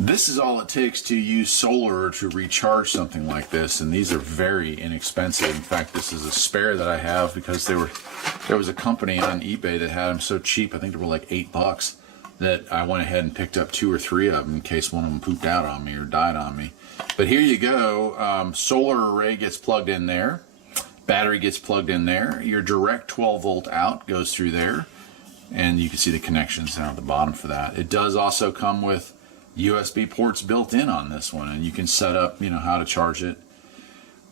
This is all it takes to use solar to recharge something like this, and these are very inexpensive. In fact, this is a spare that I have because there was a company on eBay that had them so cheap. I think they were like $8 that I went ahead and picked up 2 or 3 of them in case one of them pooped out on me or died on me. But here you go. Solar array gets plugged in there. Battery gets plugged in there. Your direct 12 volt out goes through there, and you can see the connections down at the bottom for that. It does also come with USB ports built in on this one, and you can set up, how to charge it.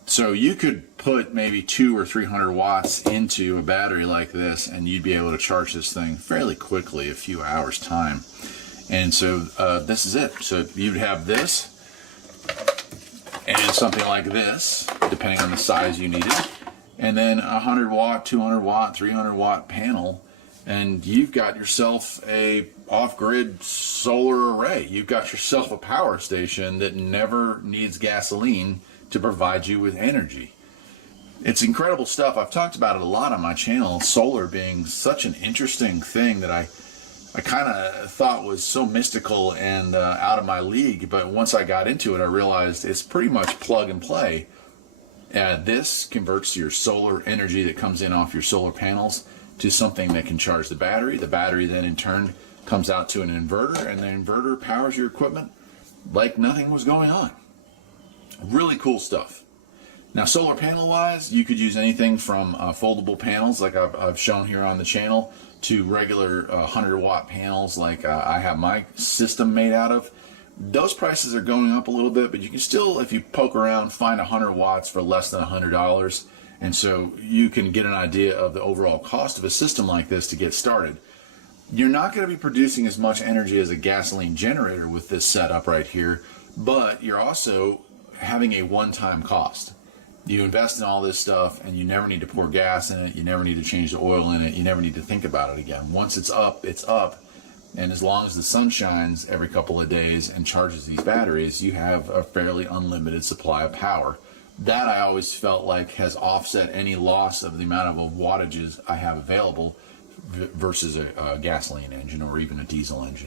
So you could put maybe 200 or 300 watts into a battery like this, and you'd be able to charge this thing fairly quickly, a few hours time. And so this is it. So you'd have this and something like this, depending on the size you needed, and then a 100 watt, 200 watt, 300 watt panel, and you've got yourself a off-grid solar array. You've got yourself a power station that never needs gasoline to provide you with energy. It's incredible stuff. I've talked about it a lot on my channel, solar being such an interesting thing that I kind of thought was so mystical and out of my league, but once I got into it, I realized it's pretty much plug and play. This converts your solar energy that comes in off your solar panels to something that can charge the battery. The battery then in turn comes out to an inverter, and the inverter powers your equipment like nothing was going on. Really cool stuff. Now, solar panel wise, you could use anything from foldable panels like I've shown here on the channel to regular 100 watt panels like I have my system made out of. Those prices are going up a little bit, but you can still, if you poke around, find 100 watts for less than $100. And so you can get an idea of the overall cost of a system like this to get started. You're not going to be producing as much energy as a gasoline generator with this setup right here, but you're also having a one-time cost. You invest in all this stuff and you never need to pour gas in it, you never need to change the oil in it, you never need to think about it again. Once it's up, and as long as the sun shines every couple of days and charges these batteries, you have a fairly unlimited supply of power. That I always felt like has offset any loss of the amount of wattages I have available versus a gasoline engine or even a diesel engine.